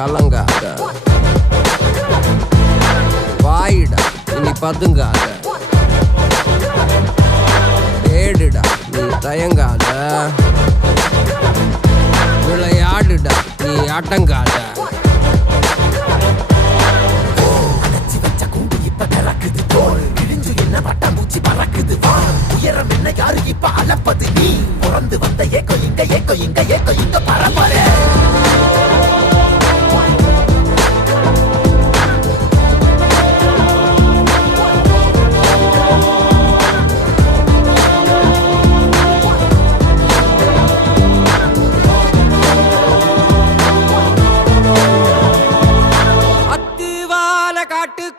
கலங்காத, வாயிடா இனி பதுங்காத, ஏடுடா நீ தயங்காத, விளையாடுடா நீ அடங்காத. உயரம் என்ன யாரு இப்ப அளப்பது நீ பிறந்து வந்த ஏக்கோ இங்க ஏக்கோ இங்க ஏக்கோ இங்க பரம்பரை